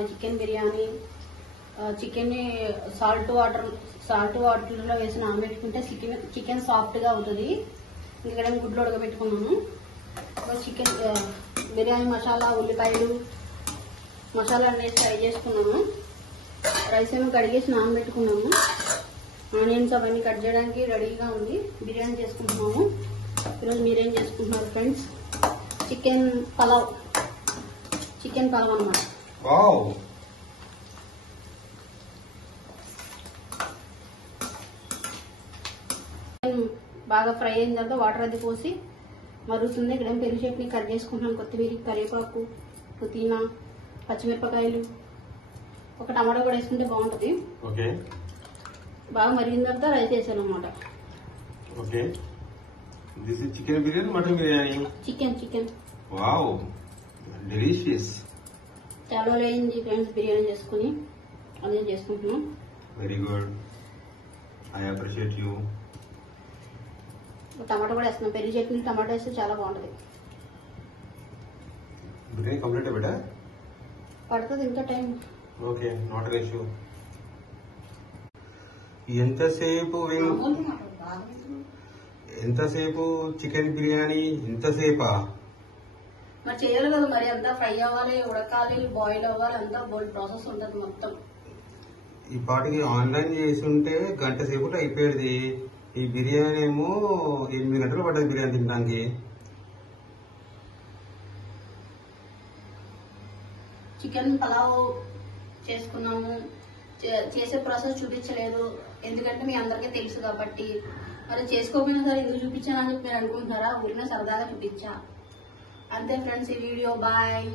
Chicken biryani chicken ని salt water లో వేసి నానబెట్టుకుంటే చికెన్ సాఫ్ట్ గా అవుతుంది. ఇక్కడ గుడ్లు ఉడకబెట్టుకున్నాను. చికెన్ బిర్యానీ మసాలా, ఉల్లిపాయలు, మసాలా అన్నీ ఫ్రై చేసుకున్నాను. రైస్ ఏమో కడిగేసి నానబెట్టుకున్నాము. ఆనియన్స్ అవన్నీ కట్ చేయడానికి రెడీగా ఉంది. బిర్యానీ చేసుకుంటున్నాము. ఈరోజు మీరేం చేసుకుంటున్నారు ఫ్రెండ్స్? చికెన్ పలావ్ అన్నమాట. బాగా ఫ్రై అయిన తర్వాత వాటర్ అది పోసి మరుగుతుంది. ఇక్కడ పెరుగు చట్నీ కట్ చేసుకుంటున్నాను. కొత్తిమీర, కరివేపాకు, పుదీనా, పచ్చిమిరపకాయలు, ఒక టమాటో కూడా వేసుకుంటే బాగుంటుంది. బాగా మరిగిన తర్వాత రైస్ వేసాను అనమాట. Chicken biryani, mutton biryani, chicken wow delicious. చాలా అయింది ఫ్రెండ్స్ బిర్యానీ చేసుకుని. అదే చేసుకుంటున్నాం. Very good, I appreciate you. Tomato కూడా వేస్తున్నాం. పెరుగు చట్నీ టమాటో వేస్తే చాలా బాగుంటుంది. బిర్యానీ కంప్లీట్ బేటా? పడుతుంది ఇంకా time. Okay, not an issue. ఎంతసేపు చికెన్ బిర్యానీ? ఎంతసేపా? మరి చేయాలి కదా, మరి అంతా ఫ్రై అవ్వాలి, ఉడకాలి, బాయిల్ అవ్వాలి, అంతా ప్రాసెస్ ఉంటుంది మొత్తం. ఈ పాటికి ఆన్లైన్ చేసి ఉంటే గంట సేపు అయిపోయేది. ఈ బిర్యానీ ఏమో 8 గంటలు పడ్డది బిర్యానీ తినడానికి. చికెన్ పలావ్ చేసుకున్నాము. చేసే ప్రాసెస్ చూపించలేదు, ఎందుకంటే మీ అందరికీ తెలుసు కాబట్టి. మరి చేసుకోకపోయినా సరే ఎందుకు చూపించానని చెప్పి మీరు అనుకుంటున్నారా? ఊరినే సరదాగా చూపించా అంతే ఫ్రెండ్స్. ఈ వీడియో బాయ్.